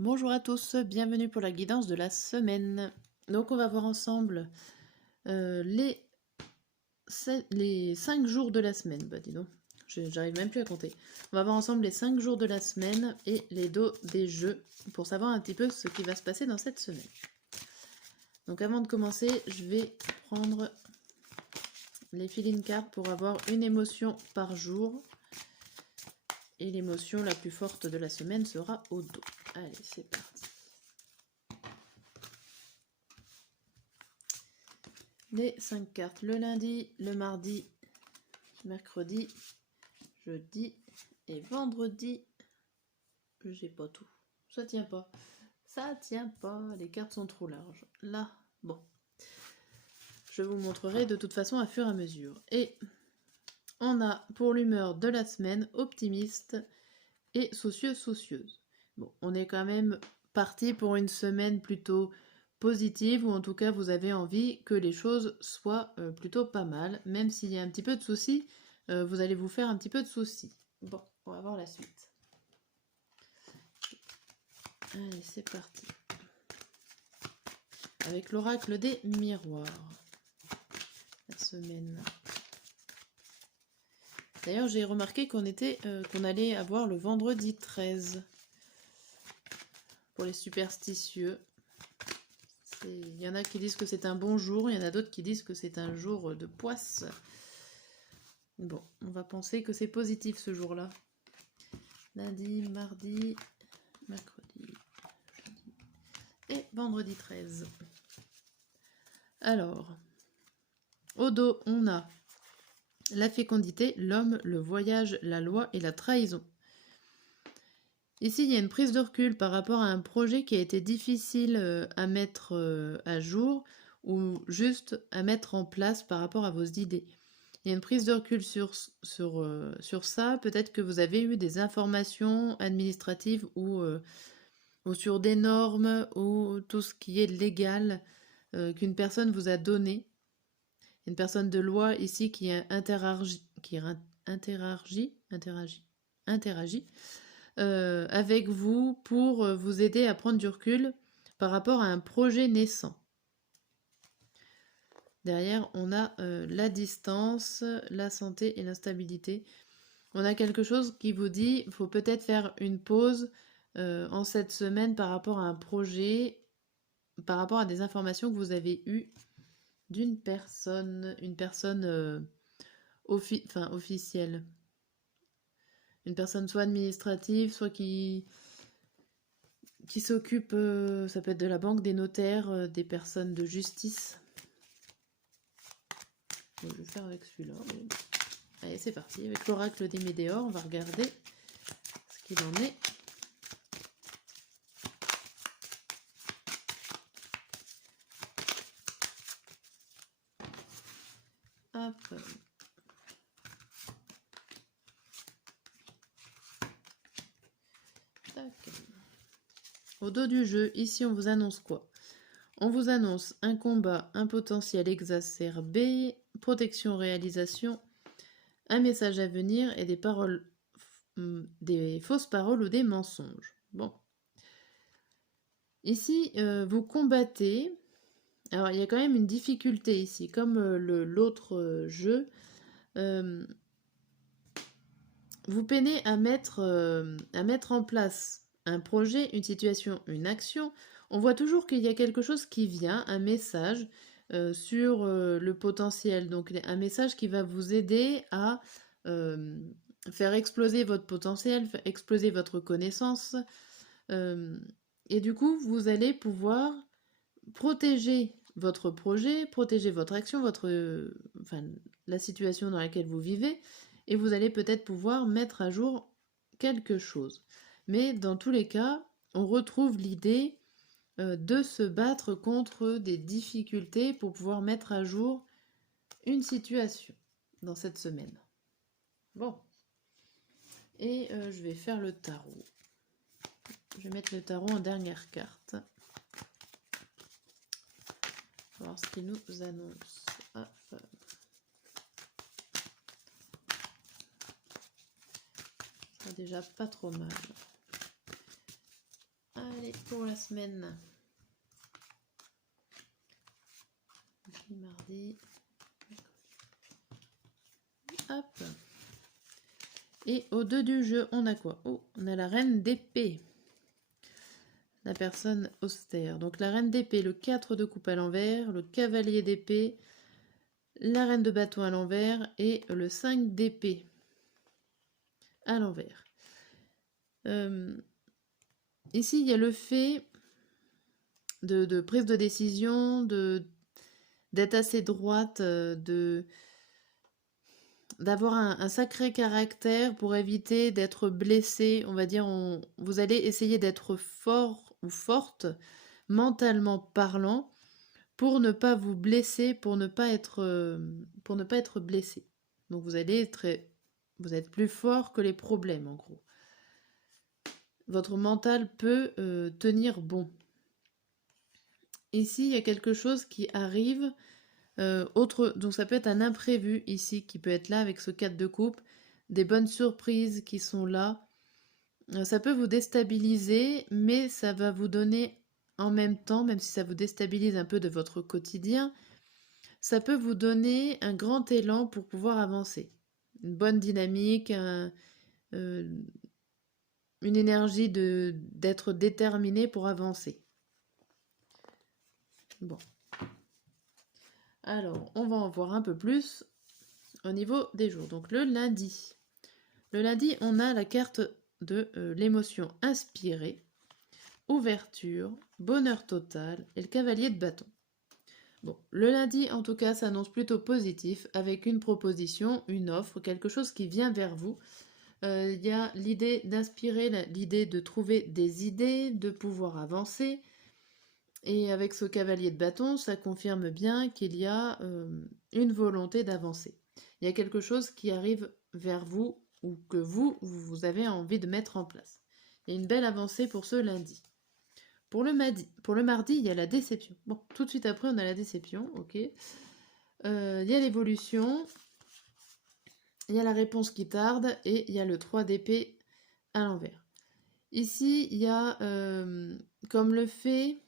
Bonjour à tous, bienvenue pour la guidance de la semaine. Donc on va voir ensemble les 5 jours de la semaine. Bah dis donc, j'arrive même plus à compter. On va voir ensemble les 5 jours de la semaine et les dos des jeux pour savoir un petit peu ce qui va se passer dans cette semaine. Donc avant de commencer, je vais prendre les feeling cards pour avoir une émotion par jour. Et l'émotion la plus forte de la semaine sera au dos. Allez, c'est parti. Les 5 cartes, le lundi, le mardi, mercredi, jeudi et vendredi. J'ai pas tout. Ça tient pas. Ça tient pas. Les cartes sont trop larges. Là, bon. Je vous montrerai de toute façon à fur et à mesure. Et on a pour l'humeur de la semaine optimiste et soucieuse. Bon, on est quand même parti pour une semaine plutôt positive, ou en tout cas vous avez envie que les choses soient plutôt pas mal, même s'il y a un petit peu de soucis, vous allez vous faire un petit peu de soucis. Bon, on va voir la suite. Allez, c'est parti. Avec l'oracle des miroirs. La semaine. D'ailleurs, j'ai remarqué qu'on allait avoir le vendredi 13. Pour les superstitieux. Il y en a qui disent que c'est un bon jour, il y en a d'autres qui disent que c'est un jour de poisse. Bon, on va penser que c'est positif ce jour-là. Lundi, mardi, mercredi, jeudi et vendredi 13. Alors, au dos, on a la fécondité, l'homme, le voyage, la loi et la trahison. Ici, il y a une prise de recul par rapport à un projet qui a été difficile à mettre à jour ou juste à mettre en place par rapport à vos idées. Il y a une prise de recul sur ça. Peut-être que vous avez eu des informations administratives ou sur des normes ou tout ce qui est légal qu'une personne vous a donné. Une personne de loi ici qui interagit avec vous pour vous aider à prendre du recul par rapport à un projet naissant. Derrière, on a la distance, la santé et l'instabilité. On a quelque chose qui vous dit qu'il faut peut-être faire une pause en cette semaine par rapport à un projet, par rapport à des informations que vous avez eues d'une personne, une personne officielle. Une personne soit administrative, soit qui s'occupe, ça peut être de la banque, des notaires, des personnes de justice. Bon, je vais faire avec celui-là. Allez, c'est parti. Avec l'oracle des météores, on va regarder ce qu'il en est. Hop. Tac. Au dos du jeu, ici on vous annonce quoi? On vous annonce un combat, un potentiel exacerbé, protection, réalisation, un message à venir et des paroles, des fausses paroles ou des mensonges. Bon. Ici, vous combattez. Alors, il y a quand même une difficulté ici, comme l'autre jeu. Vous peinez à mettre en place un projet, une situation, une action. On voit toujours qu'il y a quelque chose qui vient, un message sur le potentiel. Donc un message qui va vous aider à faire exploser votre potentiel, faire exploser votre connaissance. Et du coup, vous allez pouvoir protéger votre projet, protéger votre action, la situation dans laquelle vous vivez, et vous allez peut-être pouvoir mettre à jour quelque chose. Mais dans tous les cas, on retrouve l'idée de se battre contre des difficultés pour pouvoir mettre à jour une situation dans cette semaine. Bon. Et je vais faire le tarot. Je vais mettre le tarot en dernière carte. Voir ce qu'il nous annonce. Hop. Ça sera déjà pas trop mal. Allez, pour la semaine. Mardi. Hop. Et au 2 du jeu, on a quoi? Oh, on a la reine d'épée. La personne austère. Donc la reine d'épée, le 4 de coupe à l'envers, le cavalier d'épée, la reine de bâton à l'envers et le 5 d'épée à l'envers. Ici, il y a le fait de prise de décision, d'être assez droite, d'avoir un sacré caractère pour éviter d'être blessé. On va dire, vous allez essayer d'être fort ou forte, mentalement parlant, pour ne pas vous blesser, pour ne pas être blessé. Donc vous êtes plus fort que les problèmes, en gros. Votre mental peut tenir bon. Ici, il y a quelque chose qui arrive, donc ça peut être un imprévu ici, qui peut être là avec ce 4 de coupe, des bonnes surprises qui sont là. Ça peut vous déstabiliser, mais ça va vous donner en même temps, même si ça vous déstabilise un peu de votre quotidien, ça peut vous donner un grand élan pour pouvoir avancer. Une bonne dynamique, une énergie d'être déterminé pour avancer. Bon. Alors, on va en voir un peu plus au niveau des jours. Donc, le lundi. Le lundi, on a la carte de l'émotion inspirée, ouverture, bonheur total et le cavalier de bâton. Bon, le lundi, en tout cas, s'annonce plutôt positif avec une proposition, une offre, quelque chose qui vient vers vous. Il y a l'idée d'inspirer, l'idée de trouver des idées, de pouvoir avancer. Et avec ce cavalier de bâton, ça confirme bien qu'il y a une volonté d'avancer. Il y a quelque chose qui arrive vers vous ou que vous avez envie de mettre en place. Il y a une belle avancée pour ce lundi. Pour le mardi, il y a la déception. Bon, tout de suite après, on a la déception, ok. Il y a l'évolution, il y a la réponse qui tarde et il y a le 3 d'épée à l'envers. Ici, il y a comme le fait...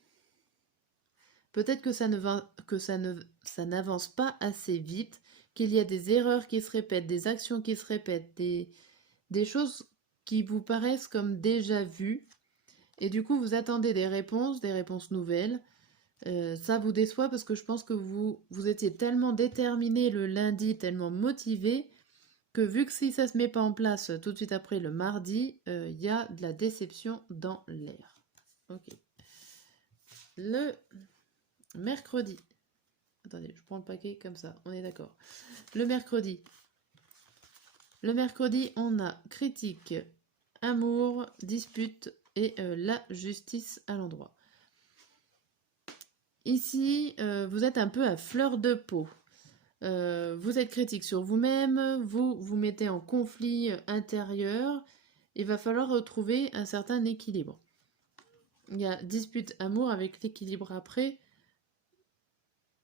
Peut-être que ça n'avance pas assez vite, qu'il y a des erreurs qui se répètent, des actions qui se répètent, des choses qui vous paraissent comme déjà vues, et du coup vous attendez des réponses nouvelles. Ça vous déçoit parce que je pense que vous étiez tellement déterminé le lundi, tellement motivé, que vu que si ça se met pas en place tout de suite après le mardi, il y a de la déception dans l'air. Ok. Le mercredi. Attendez, je prends le paquet comme ça, on est d'accord. Le mercredi. Le mercredi, on a critique, amour, dispute et la justice à l'endroit. Ici, vous êtes un peu à fleur de peau. Vous êtes critique sur vous-même, vous vous mettez en conflit intérieur. Il va falloir retrouver un certain équilibre. Il y a dispute, amour avec l'équilibre après.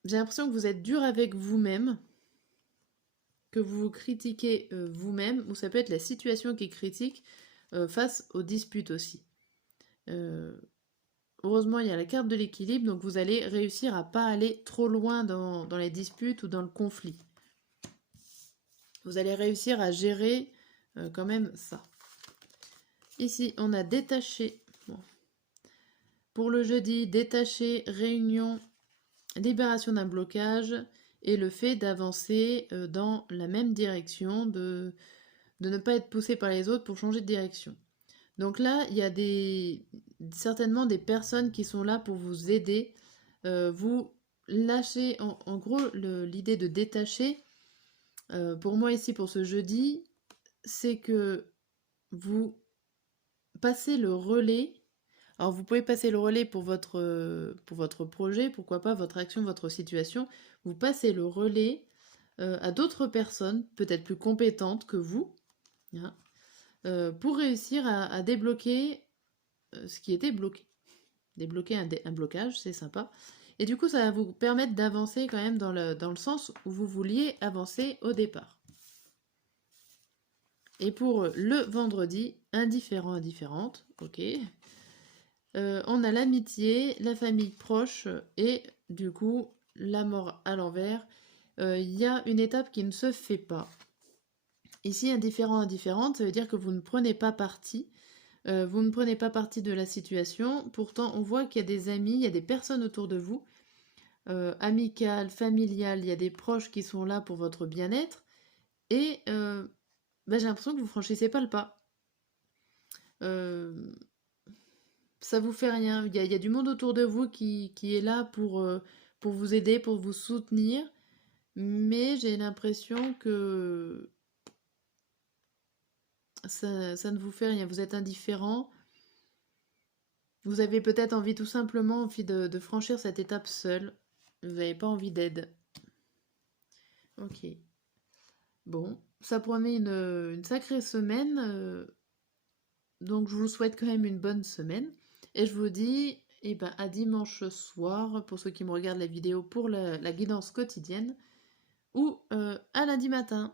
J'ai l'impression que vous êtes dur avec vous-même, que vous vous critiquez vous-même, ou ça peut être la situation qui est critique face aux disputes aussi. Heureusement, il y a la carte de l'équilibre, donc vous allez réussir à pas aller trop loin dans les disputes ou dans le conflit. Vous allez réussir à gérer quand même ça. Ici, on a détaché. Bon. Pour le jeudi, détaché, réunion, libération d'un blocage et le fait d'avancer dans la même direction, de ne pas être poussé par les autres pour changer de direction. Donc là, il y a certainement des personnes qui sont là pour vous aider. Vous lâchez, en gros, l'idée de détacher, pour moi ici, pour ce jeudi, c'est que vous passez le relais. Alors vous pouvez passer le relais pour votre projet, pourquoi pas votre action, votre situation. Vous passez le relais à d'autres personnes, peut-être plus compétentes que vous, hein, pour réussir à débloquer ce qui était bloqué. Débloquer un blocage, c'est sympa. Et du coup, ça va vous permettre d'avancer quand même dans le sens où vous vouliez avancer au départ. Et pour le vendredi, indifférent, indifférente, ok. On a l'amitié, la famille proche et du coup la mort à l'envers. Il y a une étape qui ne se fait pas. Ici, indifférente, ça veut dire que vous ne prenez pas parti. Vous ne prenez pas parti de la situation. Pourtant, on voit qu'il y a des amis, il y a des personnes autour de vous, amicales, familiales, il y a des proches qui sont là pour votre bien-être. Et j'ai l'impression que vous franchissez pas le pas. Euh, Ça vous fait rien. Il y a du monde autour de vous qui est là pour vous aider, pour vous soutenir. Mais j'ai l'impression que ça ne vous fait rien. Vous êtes indifférent. Vous avez peut-être envie tout simplement envie de franchir cette étape seul. Vous n'avez pas envie d'aide. Ok. Bon, ça promet une sacrée semaine. Donc je vous souhaite quand même une bonne semaine. Et je vous dis à dimanche soir pour ceux qui me regardent la vidéo pour la guidance quotidienne ou à lundi matin.